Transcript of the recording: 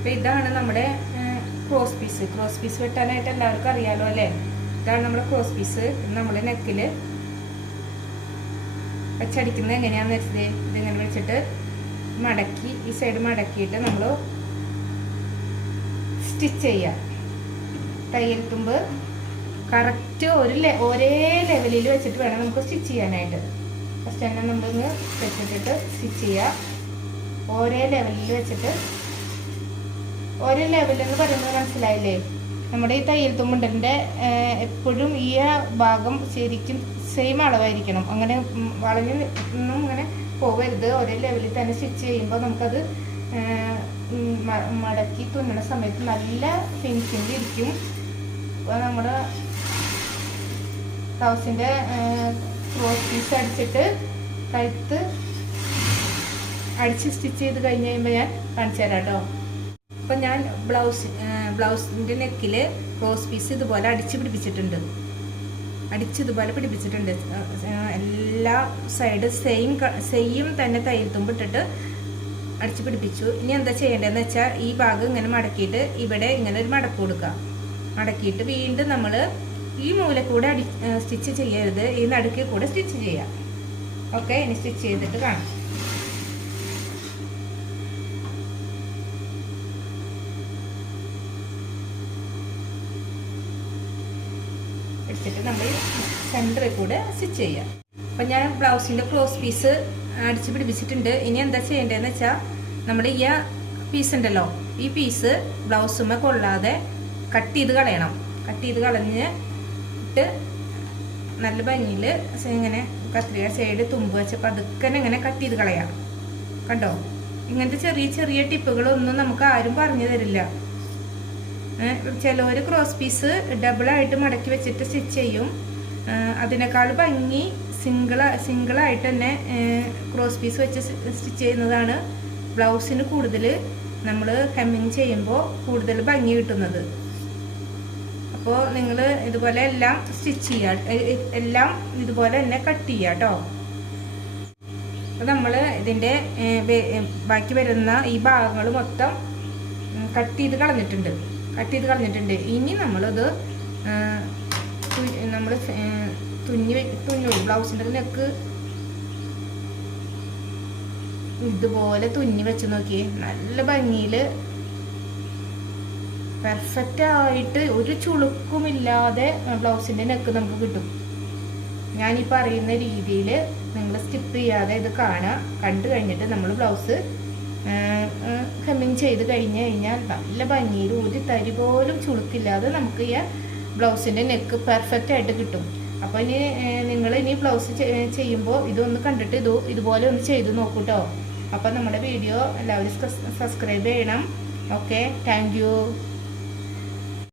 അപ്പോൾ ഇതാണ് നമ്മുടെ ക്രോസ് പീസ് വെട്ടാനായിട്ട് എല്ലാവർക്കും അറിയാലോ അല്ലേ. ഇതാണ് നമ്മുടെ ക്രോസ് പീസ്. നമ്മൾ നെക്കിൽ വെച്ചടിക്കുന്നത് എങ്ങനെയാണെന്ന് വെച്ചത് ഇതിങ്ങനെ വെച്ചിട്ട് മടക്കി ഈ സൈഡ് മടക്കിയിട്ട് നമ്മൾ സ്റ്റിച്ച് ചെയ്യുക. തയ്യൽ തുമ്പ് കറക്റ്റ് ഒരേ ലെവലിൽ വെച്ചിട്ട് വേണം നമുക്ക് സ്റ്റിച്ച് ചെയ്യാനായിട്ട്. ഫസ്റ്റ് തന്നെ നമ്മളൊന്ന് വെച്ചിട്ട് സ്റ്റിച്ച് ചെയ്യുക. ഒരേ ലെവലിൽ വെച്ചിട്ട്, ഒരേ ലെവലെന്ന് പറയുന്നത് മനസ്സിലായില്ലേ? നമ്മുടെ ഈ തയ്യൽ തുമ്പുണ്ടൻ്റെ എപ്പോഴും ഈ ഭാഗം ശരിക്കും സെയിം അളവായിരിക്കണം. അങ്ങനെ വളഞ്ഞ് ഒന്നും ഇങ്ങനെ പോകരുത്. ഒരേ ലെവലിൽ തന്നെ സ്റ്റിച്ച് ചെയ്യുമ്പോൾ നമുക്കത് മടക്കി തുന്നണ സമയത്ത് നല്ല ഫിനിഷിംഗ് ഇരിക്കും. അപ്പോൾ നമ്മുടെ ബ്ലൗസിൻ്റെ ക്രോസ് പീസ് അടിച്ചിട്ട് കഴുത്ത് അടിച്ച് സ്റ്റിച്ച് ചെയ്ത് കഴിഞ്ഞ് കഴിയുമ്പോൾ ഞാൻ കാണിച്ചു തരാം കേട്ടോ. അപ്പം ഞാൻ ബ്ലൗസിൻ്റെ നെക്കിൽ ക്രോസ് പീസ് ഇതുപോലെ ഇതുപോലെ പിടിപ്പിച്ചിട്ടുണ്ട്. എല്ലാ സൈഡ് സെയിം തന്നെ തയ്യൽ തുമ്പിട്ടിട്ട് അടിച്ച് പിടിപ്പിച്ചു. ഇനി എന്താ ചെയ്യേണ്ടതെന്ന് വെച്ചാൽ ഈ ഭാഗം ഇങ്ങനെ മടക്കിയിട്ട് ഇവിടെ ഇങ്ങനെ ഒരു മടക്ക് കൊടുക്കുക. മടക്കിയിട്ട് വീണ്ടും നമ്മൾ ഈ മൂലക്കൂടെ സ്റ്റിച്ച് ചെയ്യരുത്, ഈ നടുക്കിൽ കൂടെ സ്റ്റിച്ച് ചെയ്യാം. ഓക്കെ, ഇനി സ്റ്റിച്ച് ചെയ്തിട്ട് കാണാം. എടുത്തിട്ട് നമ്മൾ സെൻറ്ററിൽ കൂടെ സ്റ്റിച്ച് ചെയ്യാം. അപ്പം ഞാൻ ബ്ലൗസിൻ്റെ ക്രോസ് പീസ് അടിച്ച് പിടിപ്പിച്ചിട്ടുണ്ട്. ഇനി എന്താ ചെയ്യേണ്ടതെന്ന് വെച്ചാൽ നമ്മുടെ ഈ പീസ് ഉണ്ടല്ലോ, ഈ പീസ് ബ്ലൗസുമ്മ കൊള്ളാതെ കട്ട് ചെയ്ത് കളയണം. കട്ട് ചെയ്ത് കളഞ്ഞിട്ട് നല്ല ഭംഗിയിൽ ഇങ്ങനെ കത്രിക സൈഡ് തുമ്പ് വെച്ച് പതുക്കെ ഇങ്ങനെ കട്ട് ചെയ്ത് കളയാം. കണ്ടോ, ഇങ്ങനത്തെ ചെറിയ ചെറിയ ടിപ്പുകളൊന്നും നമുക്ക് ആരും പറഞ്ഞു തരില്ല. ചിലവർ ക്രോസ് പീസ് ഡബിളായിട്ട് മടക്കി വെച്ചിട്ട് സ്റ്റിച്ച് ചെയ്യും. അതിനേക്കാൾ ഭംഗി സിംഗിളായിട്ട് തന്നെ ക്രോസ് പീസ് വെച്ച് സ്റ്റിച്ച് ചെയ്യുന്നതാണ് ബ്ലൗസിന് കൂടുതൽ നമ്മൾ ഹെമ്മിങ് ചെയ്യുമ്പോൾ കൂടുതൽ ഭംഗി കിട്ടുന്നത്. അപ്പോൾ നിങ്ങൾ ഇതുപോലെ എല്ലാം സ്റ്റിച്ച് ചെയ്യുക, എല്ലാം ഇതുപോലെ തന്നെ കട്ട് ചെയ്യുക കേട്ടോ. അപ്പോൾ നമ്മൾ ഇതിൻ്റെ ബാക്കി വരുന്ന ഈ ഭാഗങ്ങൾ മൊത്തം കട്ട് ചെയ്ത് കളഞ്ഞിട്ടുണ്ട്. ഇനി നമ്മളത് നമ്മൾ തുന്നു ബ്ലൗസിൻ്റെ നെക്ക് ഇതുപോലെ തുന്നി വെച്ച് നോക്കിയേ. നല്ല ഭംഗിയിൽ പെർഫെക്റ്റ് ആയിട്ട് ഒരു ചുളുക്കുമില്ലാതെ ബ്ലൗസിൻ്റെ നെക്ക് നമുക്ക് കിട്ടും. ഞാനീ പറയുന്ന രീതിയിൽ നിങ്ങൾ സ്കിപ്പ് ചെയ്യാതെ ഇത് കണ്ടു കഴിഞ്ഞിട്ട് നമ്മൾ ബ്ലൗസ് ഹെമ്മിങ് ചെയ്ത് കഴിഞ്ഞാൽ നല്ല ഭംഗിയിൽ ഒരു തരി പോലും ചുളുക്കില്ലാതെ നമുക്ക് ഈ ബ്ലൗസിൻ്റെ നെക്ക് പെർഫെക്റ്റ് ആയിട്ട് കിട്ടും. അപ്പോൾ നിങ്ങൾ ഇനി ബ്ലൗസ് ചെയ്യുമ്പോൾ ഇതൊന്ന് കണ്ടിട്ട് ഇതുപോലെ ഒന്ന് ചെയ്ത് നോക്കൂ കേട്ടോ. അപ്പോൾ നമ്മുടെ വീഡിയോ എല്ലാവരും സബ്സ്ക്രൈബ് ചെയ്യണം. Okay, thank you.